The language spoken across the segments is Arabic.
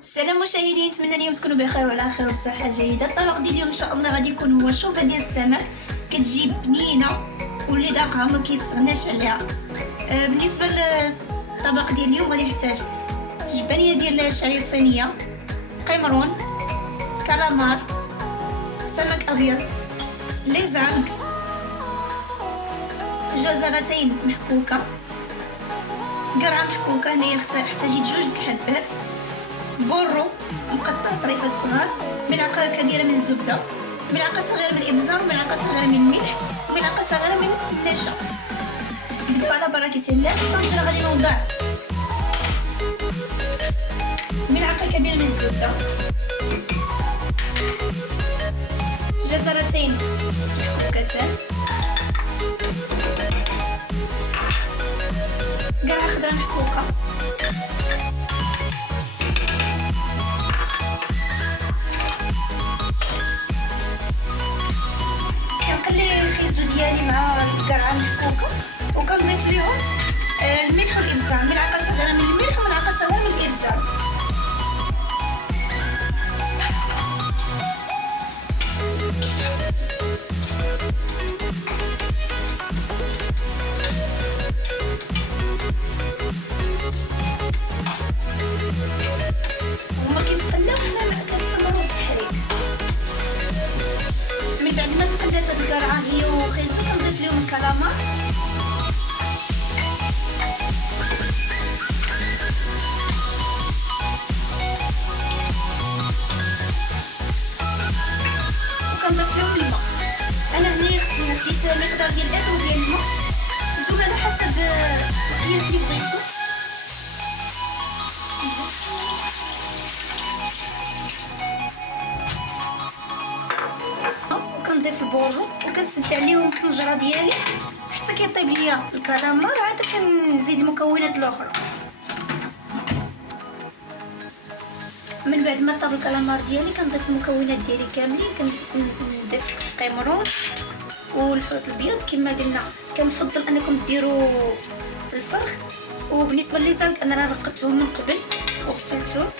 السلام مشاهدين، نتمنى اليوم تكونوا بخير وعلى خير وبصحه جيده. الطبق ديال اليوم ان شاء الله غادي يكون هو شوربه ديال السمك، كتجي بنينه واللي ذاقها ما كيستغناش عليها. بالنسبه للطبق ديال اليوم غادي نحتاج جبانيه ديال الشعريه الصينيه، قمرون، كالامار، سمك ابيض، ليزانغ، جزرتين محكوكه، قرعه محكوكه، هنايا احتاجيت 2 الحبات، بورو مقطع طريفات صغار، ملعقه كبيره من الزبده، ملعقه صغيره من الابزار، ملعقه صغيره من الملح، وملعقه صغيره من النشا. نبداو على بركه الله. في الطنجره غادي نوضع ملعقه كبيره من الزبده، جزرتين محكوكتان، قرعه خضراء محكوكه، كنقلي الخيزو ديالي مع القرعه المحكوكه، وكنضيف ليهم الملح والابزار، ملعقه صغيره من الملح وملعقه صغيره من الابزار. هما كيتقلاو حنا كنستمروا بالتحريك. من بعد ما تقلات هاد القرعه هي وخيزو كنضيف ليهم الكالامار، وكنضيف ليهم الماء. انا هنايا خديت مقدار ديال الاكل وديال الماء، نتوما على حسب القياس اللي بغيتو. وكنضيف البورو وكنسد عليهم الطنجره ديالي حتى كيطيب ليا الكالامار، عاد كنزيد المكونات الاخرى. من بعد ما طاب الكالامار ديالي كنضيف المكونات ديالي كاملين. كنضيف القمرون والحوت الابيض كما قلنا. كنفضل انكم ديروا الفرخ، وبالنسبه لليزانغ انا رقدتهم من قبل وغسلتهم.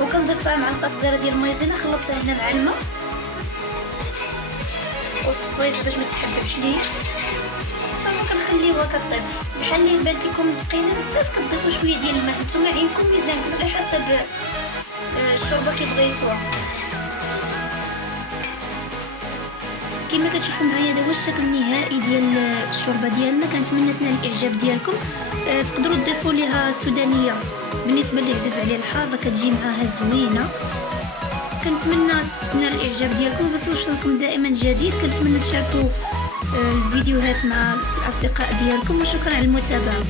وكنضيف معلقه صغيره ديال المايزينا خلطتها هنا مع الماء وصفيت باش ما تحببش ليا، صافي كنخليوها كطيب. بحال اللي بانت لكم ثقيله بزاف كتضيفوا شويه ديال الماء، نتوما عينكم ميزانكم على حسب الشوربه كي بغيتوها. كما كتشوفوا معايا هذا هو الشكل النهائي ديال الشوربه ديالنا. كنتمنى تنال الاعجاب ديالكم. تقدروا تضيفوا ليها سودانيه بالنسبه اللي عزيز عليه الحار، كتجي معاها زوينه. كنتمنى تنال الاعجاب ديالكم. بس وصلكم دائما جديد. كنتمنى تشاركوا الفيديوهات مع الاصدقاء ديالكم، وشكرا على المتابعه.